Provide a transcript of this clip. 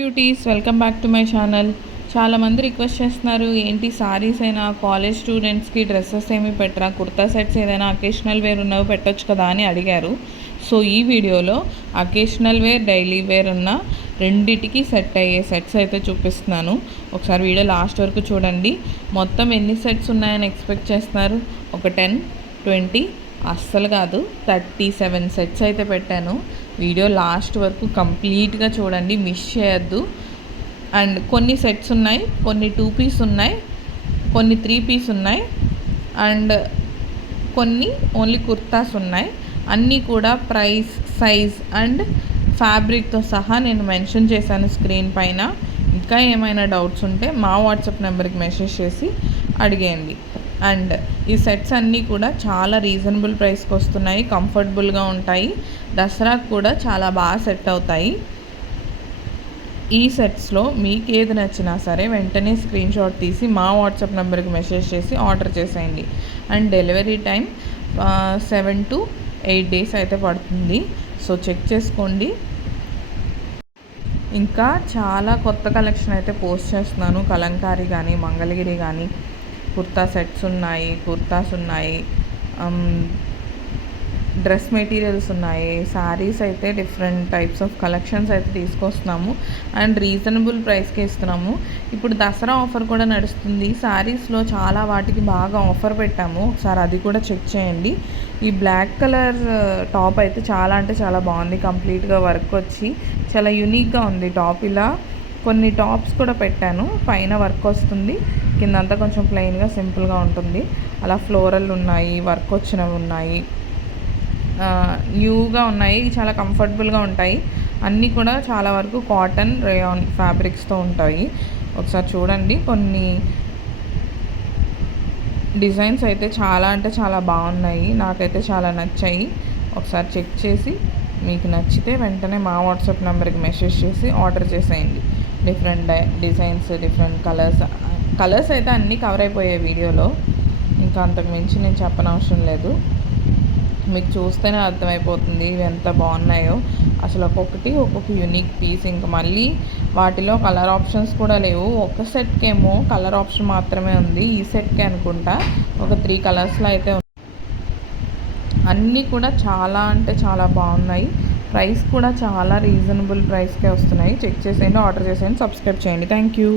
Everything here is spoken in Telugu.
Beauties welcome back to my channel. చాలామంది రిక్వెస్ట్ చేస్తున్నారు, ఏంటి సారీస్ అయినా కాలేజ్ స్టూడెంట్స్కి డ్రెస్సెస్ ఏమి పెట్టరా, కుర్తా సెట్స్ ఏదైనా అకేషనల్ వేర్ ఉన్నవి పెట్టొచ్చు కదా అని అడిగారు. సో ఈ వీడియోలో అకేషనల్ వేర్ డైలీ వేర్ ఉన్న రెండిటికి సెట్ అయ్యే సెట్స్ అయితే చూపిస్తున్నాను. ఒకసారి వీడియో లాస్ట్ వరకు చూడండి. మొత్తం ఎన్ని సెట్స్ ఉన్నాయని ఎక్స్పెక్ట్ చేస్తున్నారు? ఒక 10, 20 అస్సలు కాదు, 37 సెట్స్ అయితే పెట్టాను. వీడియో లాస్ట్ వరకు కంప్లీట్గా చూడండి, మిస్ చేయొద్దు. అండ్ కొన్ని సెట్స్ ఉన్నాయి, కొన్ని 2 పీస్ ఉన్నాయి, కొన్ని 3 పీస్ ఉన్నాయి, అండ్ కొన్ని ఓన్లీ కుర్తాస్ ఉన్నాయి. అన్నీ కూడా ప్రైస్, సైజ్ అండ్ ఫ్యాబ్రిక్తో సహా నేను మెన్షన్ చేశాను స్క్రీన్ పైన. ఇంకా ఏమైనా డౌట్స్ ఉంటే మా వాట్సాప్ నెంబర్కి మెసేజ్ చేసి అడిగేయండి. అండ్ ఈ సెట్స్ అన్నీ కూడా చాలా రీజనబుల్ ప్రైస్కి వస్తున్నాయి, కంఫర్టబుల్గా ఉంటాయి, దసరాకు కూడా చాలా బాగా సెట్ అవుతాయి. ఈ సెట్స్లో మీకు ఏది నచ్చినా సరే వెంటనే స్క్రీన్ షాట్ తీసి మా వాట్సాప్ నెంబర్కి మెసేజ్ చేసి ఆర్డర్ చేసేయండి. And delivery time 7 to 8 days అయితే పడుతుంది. సో చెక్ చేసుకోండి. ఇంకా చాలా కొత్త కలెక్షన్ అయితే పోస్ట్ చేస్తున్నాను. కలంకారీ కానీ, మంగళగిరి కానీ, కుర్తా సెట్స్ ఉన్నాయి, కుర్తాస్ ఉన్నాయి, డ్రెస్ మెటీరియల్స్ ఉన్నాయి, శారీస్ అయితే డిఫరెంట్ టైప్స్ ఆఫ్ కలెక్షన్స్ అయితే తీసుకొస్తున్నాము. అండ్ రీజనబుల్ ప్రైస్కే ఇస్తున్నాము. ఇప్పుడు దసరా ఆఫర్ కూడా నడుస్తుంది. శారీస్లో చాలా వాటికి బాగా ఆఫర్ పెట్టాము, ఒకసారి అది కూడా చెక్ చేయండి. ఈ బ్లాక్ కలర్ టాప్ అయితే చాలా అంటే చాలా బాగుంది. కంప్లీట్గా వర్క్ వచ్చి చాలా యూనిక్గా ఉంది టాప్. ఇలా కొన్ని టాప్స్ కూడా పెట్టాను, పైన వర్క్ వస్తుంది, కిందంతా కొంచెం ప్లెయిన్గా సింపుల్గా ఉంటుంది. అలా ఫ్లోరల్ ఉన్నాయి, వర్క్ వచ్చినవి ఉన్నాయి, న్యూగా ఉన్నాయి, చాలా కంఫర్టబుల్గా ఉంటాయి. అన్నీ కూడా చాలా వరకు కాటన్ రేయాన్ ఫ్యాబ్రిక్స్తో ఉంటాయి. ఒకసారి చూడండి. కొన్ని డిజైన్స్ అయితే చాలా అంటే చాలా బాగున్నాయి, నాకైతే చాలా నచ్చాయి. ఒకసారి చెక్ చేసి మీకు నచ్చితే వెంటనే మా వాట్సాప్ నెంబర్కి మెసేజ్ చేసి ఆర్డర్ చేసేయండి. డిఫరెంట్ డిజైన్స్, డిఫరెంట్ కలర్స్ అయితే అన్నీ కవర్ అయిపోయాయి వీడియోలో. ఇంకా అంతకు మించి నేను చెప్పనవసరం లేదు, మీకు చూస్తేనే అర్థమైపోతుంది ఇవి ఎంత బాగున్నాయో. అసలు ఒక్కొక్క యూనిక్ పీస్. ఇంకా మళ్ళీ వాటిలో కలర్ ఆప్షన్స్ కూడా లేవు. ఒక సెట్కేమో కలర్ ఆప్షన్ మాత్రమే ఉంది, ఈ సెట్కే అనుకుంటా ఒక 3 కలర్స్లో అయితే అన్నీ కూడా చాలా అంటే చాలా బాగున్నాయి. ప్రైస్ కూడా చాలా రీజనబుల్ ప్రైస్కే వస్తున్నాయి. చెక్ చేసేయండి, ఆర్డర్ చేసేయండి, సబ్స్క్రైబ్ చేయండి. Thank you.